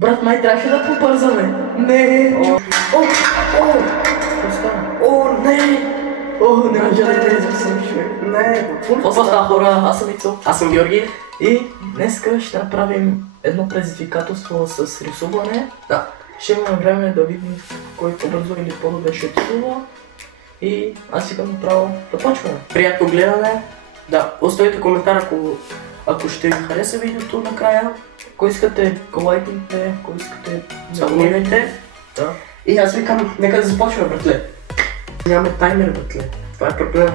Брат, май трябваше да побързаме. Не! О, не! Не може да те записам, човек. Не! Какво става, хора? Аз съм Ицо. Аз съм Георги. И днеска ще направим едно предизвикателство с рисуване. Да. Ще имаме време да видим кой по-бързо или по-добре ще рисува. И аз искам направо да почваме. Приятно гледане. Да, оставите коментар, ако ще ви хареса видеото накрая. Ако искате, лайкайте, ако искате, Абонирайте. Да. И аз викам, нека да започваме, братле. Нямаме таймер, братле. Това е проблем.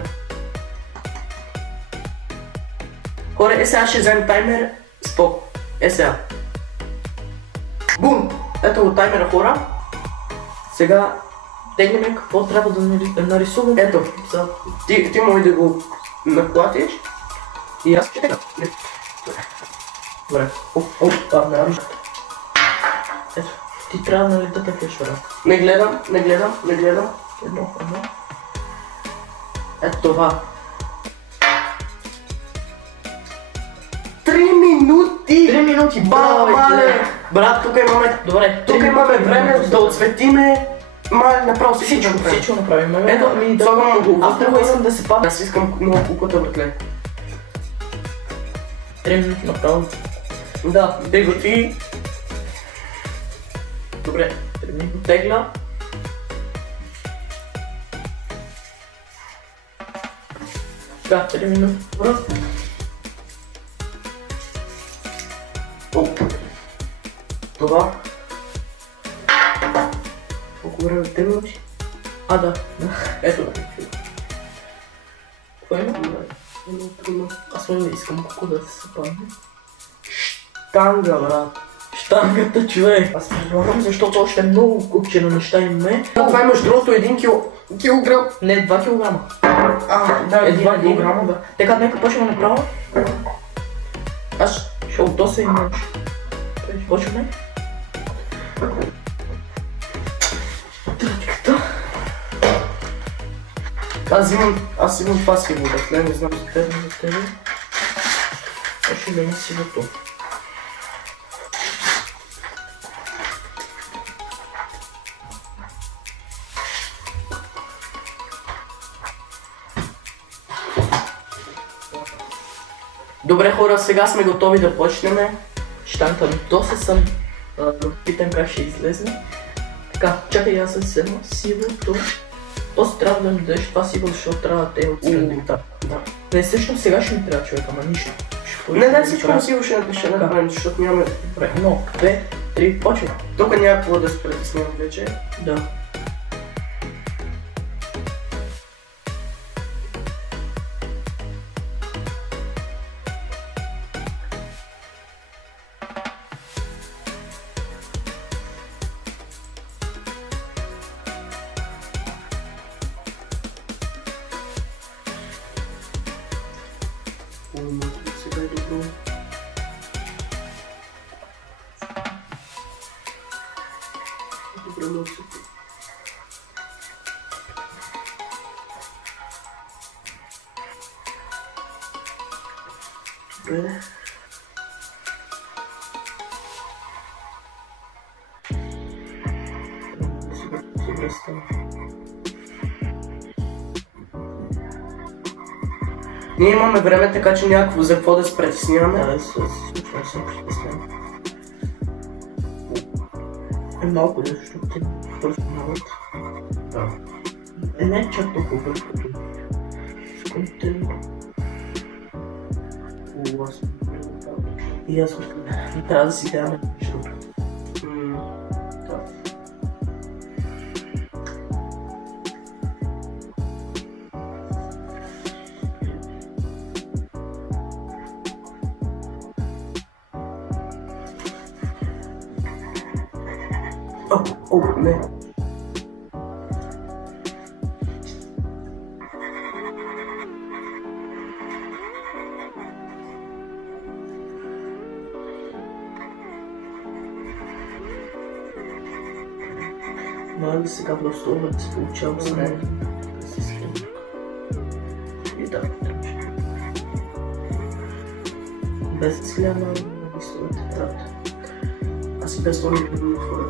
Хора, сега ще вземем таймер. Спок. Сега. Бум! Ето го таймера, хора. Сега Теглиме какво трябва да нарисуваме. ето. Ти може да го наклатиш. И аз ще тега. Добре. Ето, ти трябва нали да тъкаш ръка. Не гледам. Едно. Ето това. 3 минути! 3 минути, Мале! Брат, тук имаме... Добре, Тук имаме време да отцветиме. Мале, направо всичко направим. Ето, слагам го. Аз много искам да се падна. Аз искам много куката, братле. 3 минути направо. Да, те готви. Добре, 3 минути тегля. Да, 3 минути. Това. Колко време? 3 минути? Да. Ето. Какво има? Аз не искам колко да се падне. Штанга, брат. Штангата, човек. Аз предлагам, защото още много купчена неща имаме. Това е между другото 1 килограм. Не, 2 килограма. Да, 2 килограма, да. Така, нека почваме направо. Аз ще отдоса и нож. Почваме. Аз имам това сиво, братле, не знам за теб. За тебе. Ще да има сивото. Добре, хора, сега сме готови да почнем. Штанта ми доста съм. Питам как ще излезе. Така, чакай, аз съм седна сивото. Тоест трябва да ми дадеш това сиво, защото трябва да те отстрани. Да. Не, всъщност сега ще ми трябва човек, ама нищо. Не, всичко на сиво ще направим, защото нямаме... Добре, 1, 2, 3, почва. Тук няма какво да се притеснявам вече. Да. Сега е добро. Добре, много се. Добре. Сега става. Ние имаме време, така че някакво за какво да се притесняваме. Да, случва се притеснявам. Малко нещо, защото ти бързо малът. Да. Не е чак толкова бързо. Скъмте. И аз не трябва да си даваме нещо. Не. Мали сега просто се получава с мен. И да, без сляна на историята, брат. Аз без логи да ми хора.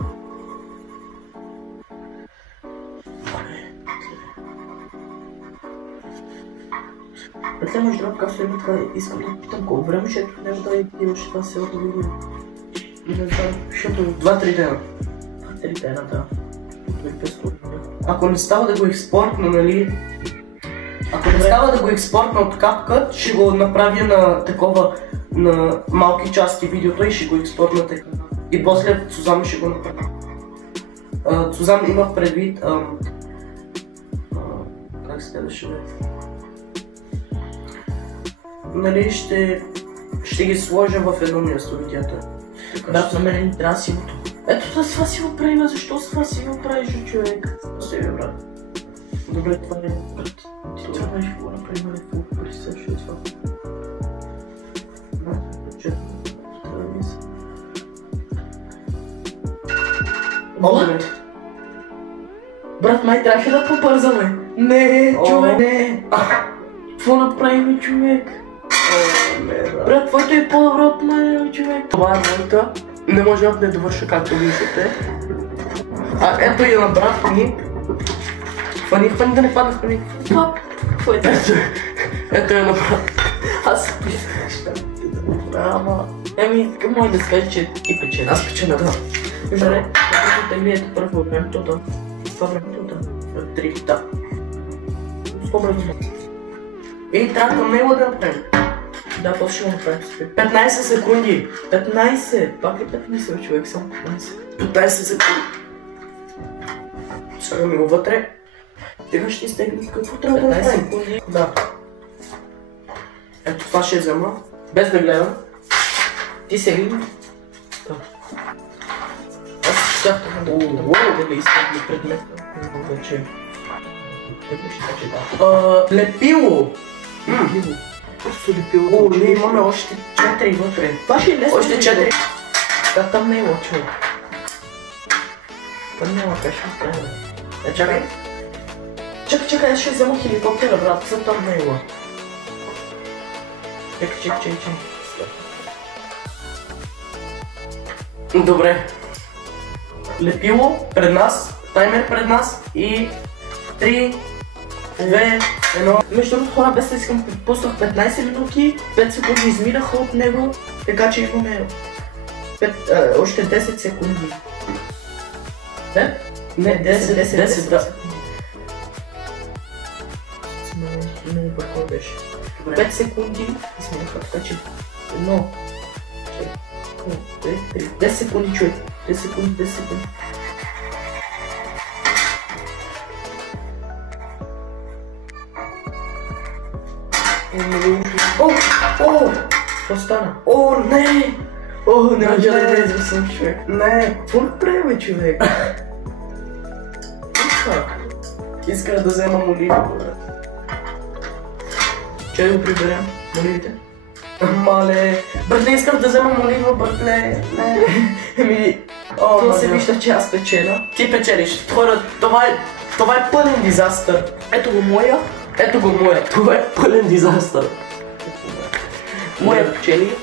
Братле, между другото, както има така, искам да питам колко време ще трябва да имаш това селото видео. И не знам, защото 2-3 дена. 3 дена, да. Ако не става да го експортна, нали? Ако не става да го експортна от CapCut, ще го направя на такова, на малки части видеото и ще го експортна така. И после Сузан ще го направи. Сузан има предвид, как се казваше, бе? Нали, ще ги сложа в едно място видеята. Брат, на мен не трябва силото. Ето това си го правим, защо с това си го правиш, човек? Себе, брат. Добре, това е. Ти трябва да го направим, не какво присъщо е това. Добре. Брат, май трябваше да побързаме. Не, човек, не. Какво направим, човек? Брат, твоето е по-добро от мен, човек. Това е моята. Не може да не довърша както виждате. Ето и на брат ми. Хвани да не падна, хвани. Какво е това? Ето е на брат. Аз се писах. Ама... може да скажа, че ти печели. Аз печеля, да. Добре, да гледате първо времето, да. Това времето, да. 3, да. По-бързо. И трябва към него да направим. Да, после ще го направим. 15 секунди. 15! Пак ли 15 човек? Само 15. 15 секунди. Слагаме го вътре. Тега ще изтегнем какво трябва да 15 направим. секунди. Да. Ето това ще взема. Без да гледам. Ти се ли? Да. Аз щях да ли изтегли предмета. Но вече... Лепило! Лепило. Просто лепило. О, ние имаме още 4 вътре. Това ще е лесно. Още 4. Да, там не е човек. Там няма как ще стане. Чакай. Чакай, аз ще взема хеликоптера, брат, съм там не е. Чакай. Добре. Лепило пред нас, таймер пред нас и 3, 2, 1. Между другото, хора, без да искам, пуснах 15 минути, 5 секунди изминаха от него, така че имаме още 10 секунди. Не, 10, да. Много бърко беше. 5 секунди изминаха, така че 1, 2, 3, 10 секунди, човек. 10 секунди. Какво стана? О, не! Не може да не изрисам, човек. Не! Какво направи, човек? Исках да взема молива, брат. Че да го приберем, моливите? Мале! Братле, исках да взема молива, братле! Не! Това се вижда, че аз печеля. Ти печелиш. Хора, това е пълен дизастър. Ето го моя. Това е пълен дизастър. Моя печели.